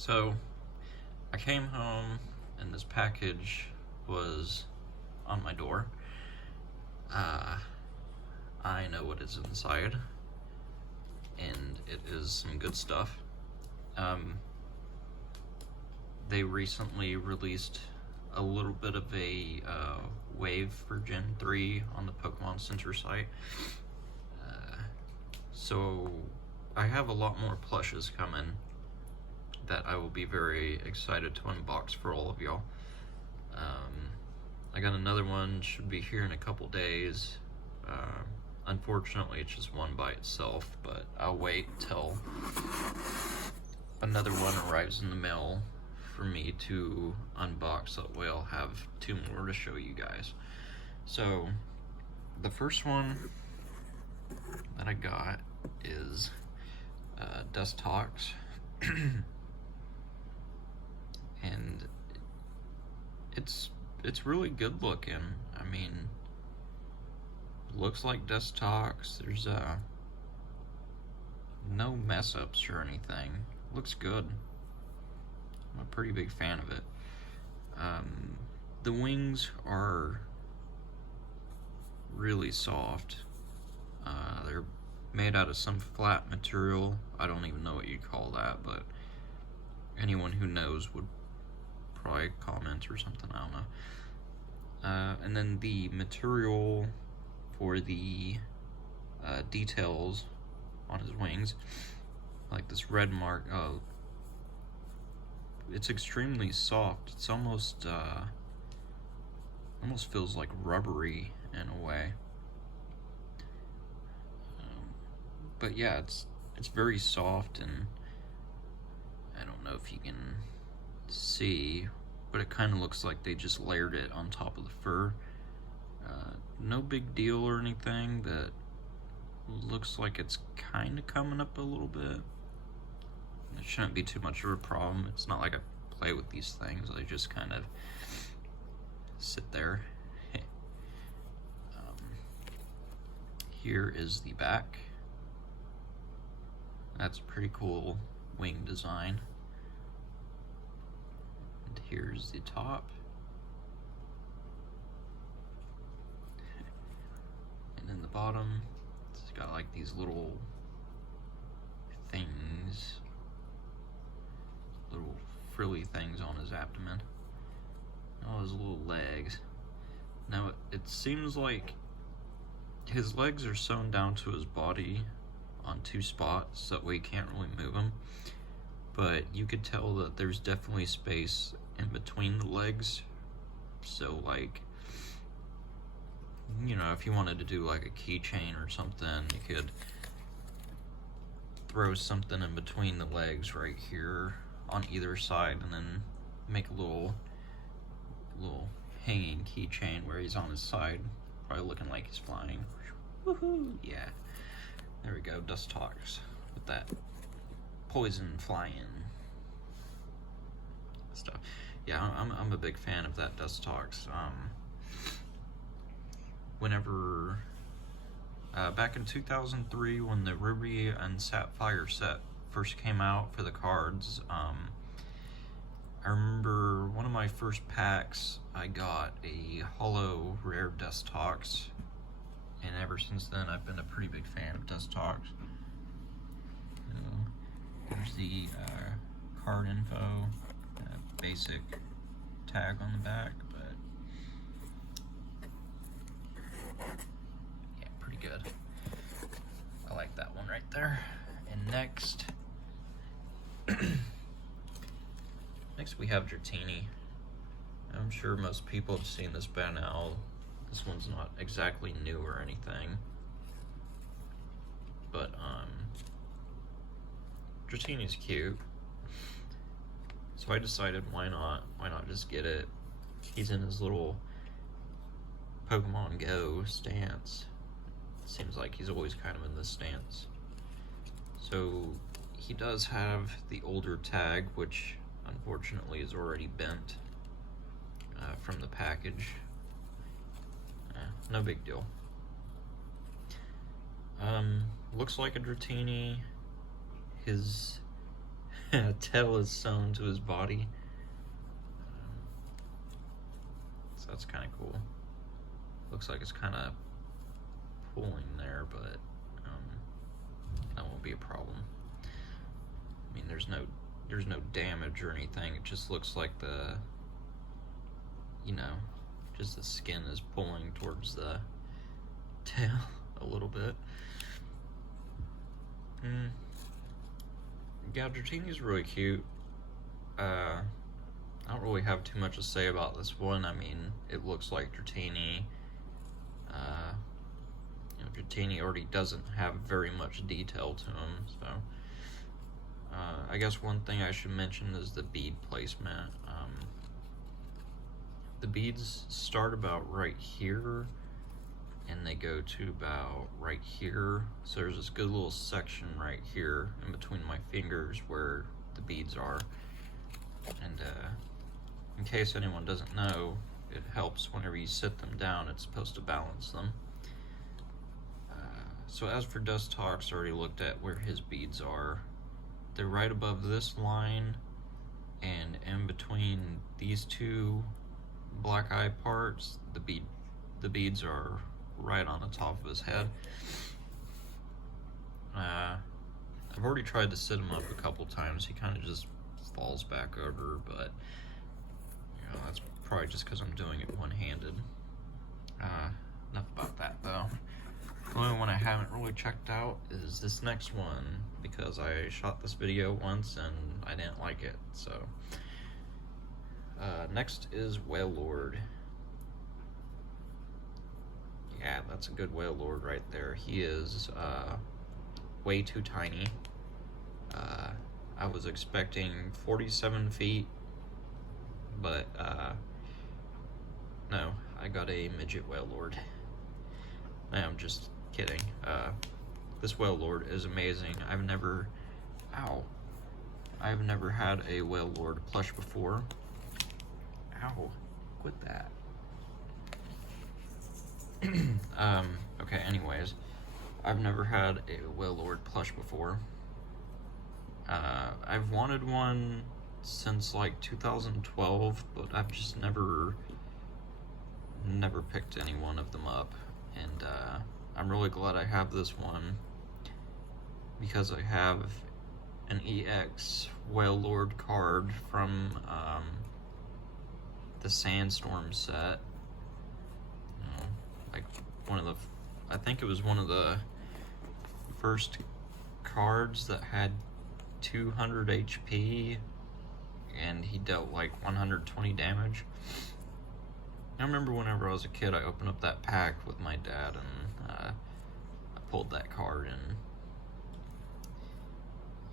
So I came home and this package was on my door. I know what is inside, and it is some good stuff. They recently released a little bit of a wave for Gen 3 on the Pokemon Center site. So I have a lot more plushes coming that I will be very excited to unbox for all of y'all. I got another one, should be here in a couple days. Unfortunately, it's just one by itself, but I'll wait till another one arrives in the mail for me to unbox. That way I'll have two more to show you guys. So, the first one that I got is Dustox. And it's really good looking. I mean, looks like Dustox. There's no mess ups or anything. Looks good. I'm a pretty big fan of it. The wings are really soft. They're made out of some flat material. I don't even know what you'd call that, but anyone who knows would probably comment or something, I don't know. And then the material for the details on his wings, like this red mark, it's extremely soft. It's almost feels like rubbery in a way. But yeah, it's very soft, and I don't know if you can see, but it kind of looks like they just layered it on top of the fur. No big deal or anything. That looks like it's kind of coming up a little bit. It shouldn't be too much of a problem. It's not like I play with these things. They just kind of sit there. Here is the back. That's a pretty cool wing design. And here's the top. And then the bottom, it's got like these little things, little frilly things on his abdomen. Oh, his little legs. Now, it seems like his legs are sewn down to his body on two spots, so that way you can't really move them. But you could tell that there's definitely space in between the legs. So, like, you know, if you wanted to do like a keychain or something, you could throw something in between the legs right here on either side, and then make a little hanging keychain where he's on his side, probably looking like he's flying. Woohoo! Yeah. There we go, Dustox with that poison flying stuff. Yeah, I'm a big fan of that Dustox. Whenever back in 2003, when the Ruby and Sapphire set first came out for the cards, I remember one of my first packs, I got a holo rare Dustox, and ever since then I've been a pretty big fan of Dustox. There's the card info, basic tag on the back, but yeah, pretty good. I like that one right there. And next, next we have Dratini. I'm sure most people have seen this by now. This one's not exactly new or anything, but Dratini's cute, so I decided why not just get it. He's in his little Pokemon Go stance. It seems like he's always kind of in this stance. So he does have the older tag, which unfortunately is already bent from the package. No big deal. Looks like a Dratini. His tail is sewn to his body. So that's kind of cool. Looks like it's kind of pulling there, but that won't be a problem. I mean, there's no damage or anything. It just looks like the, you know, just the skin is pulling towards the tail a little bit. Yeah, Dratini's really cute. I don't really have too much to say about this one. I mean, it looks like Dratini. You know, Dratini already doesn't have very much detail to him, so I guess one thing I should mention is the bead placement. The beads start about right here, and they go to about right here. So there's this good little section right here in between my fingers where the beads are. And in case anyone doesn't know, it helps whenever you sit them down. It's supposed to balance them. So as for Dustox, I already looked at where his beads are. They're right above this line, and in between these two black eye parts, the beads are right on the top of his head. I've already tried to sit him up a couple times. He kind of just falls back over, but you know, that's probably just because I'm doing it one-handed. Enough about that though. The only one I haven't really checked out is this next one, because I shot this video once and I didn't like it. So next is Wailord. Yeah, that's a good Wailord right there. He is way too tiny. I was expecting 47 feet, but no, I got a midget Wailord. I'm just kidding. This Wailord is amazing. I've never had a Wailord plush before. Ow, quit that. Okay, anyways, I've never had a Wailord plush before. I've wanted one since like 2012, but I've just never picked any one of them up. And I'm really glad I have this one, because I have an EX Wailord card from the Sandstorm set. Like I think it was one of the first cards that had 200 HP, and he dealt like 120 damage. I remember whenever I was a kid, I opened up that pack with my dad, and I pulled that card, and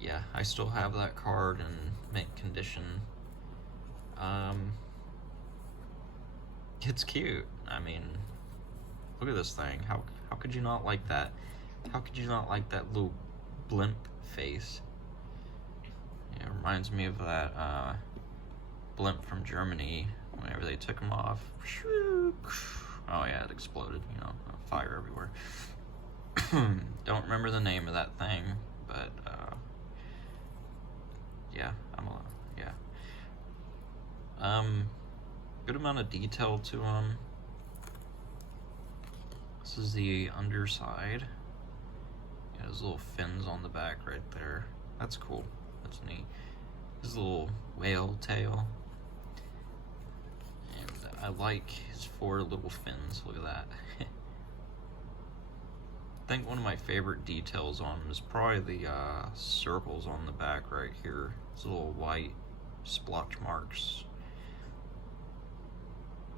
yeah, I still have that card in mint condition. It's cute. I mean, look at this thing. How could you not like that? How could you not like that little blimp face? It reminds me of that blimp from Germany whenever they took him off. Oh yeah, it exploded, you know, fire everywhere. Don't remember the name of that thing, but yeah, good amount of detail to him. This is the underside. Yeah, his little fins on the back right there. That's cool. That's neat. His little whale tail. And I like his 4 little fins. Look at that. I think one of my favorite details on him is probably the circles on the back right here. His little white splotch marks.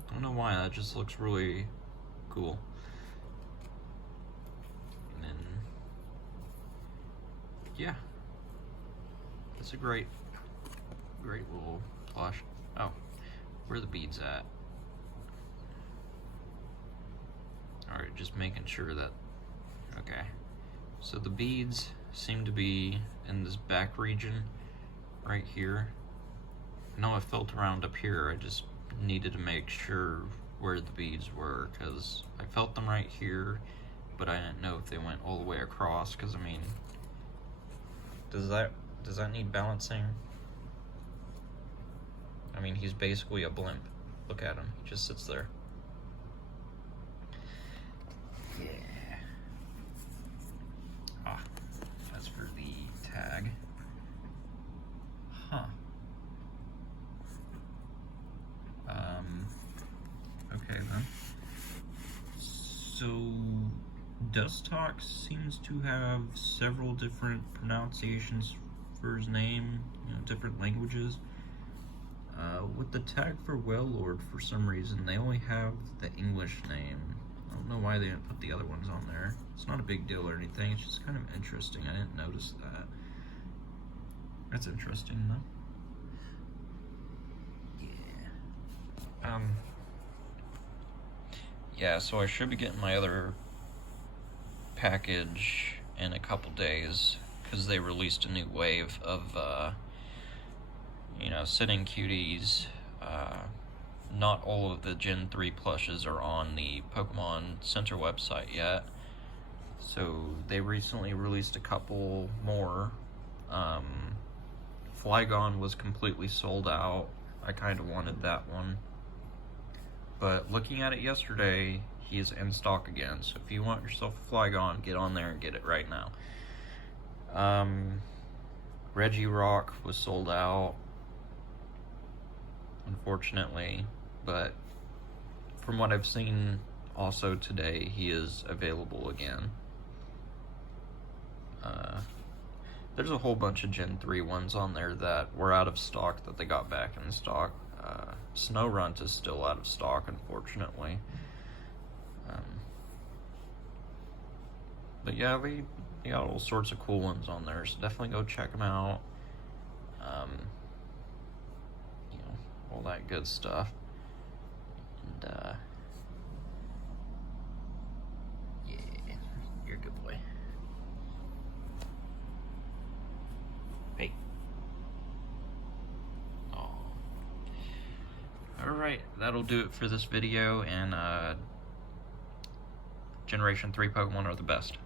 I don't know why, that just looks really cool. And then, yeah, it's a great little plush. Oh, where are the beads at? Alright, just making sure that, okay. So the beads seem to be in this back region right here. I know I felt around up here, I just needed to make sure where the beads were, because I felt them right here, but I didn't know if they went all the way across, because I mean, does that Does that need balancing? I mean, he's basically a blimp. Look at him, he just sits there. Yeah. Ah, that's for the tag. Huh. Okay then. So, Dustox seems to have several different pronunciations for his name, you know, different languages. With the tag for Wailord, for some reason, they only have the English name. I don't know why they didn't put the other ones on there. It's not a big deal or anything, it's just kind of interesting. I didn't notice that. That's interesting, though. Yeah, so I should be getting my other package in a couple days, because they released a new wave of, you know, sitting cuties. Not all of the Gen 3 plushes are on the Pokemon Center website yet, so they recently released a couple more. Flygon was completely sold out. I kind of wanted that one. But looking at it yesterday, he is in stock again. So if you want yourself a Flygon, get on there and get it right now. Regirock was sold out, unfortunately. But from what I've seen also today, he is available again. There's a whole bunch of Gen 3 ones on there that were out of stock that they got back in stock. Snowrunt is still out of stock, unfortunately. But yeah, we got all sorts of cool ones on there, so definitely go check them out. You know, all that good stuff. And, yeah, you're a good boy. Hey. Aw. Alright, that'll do it for this video, and Generation 3 Pokemon are the best.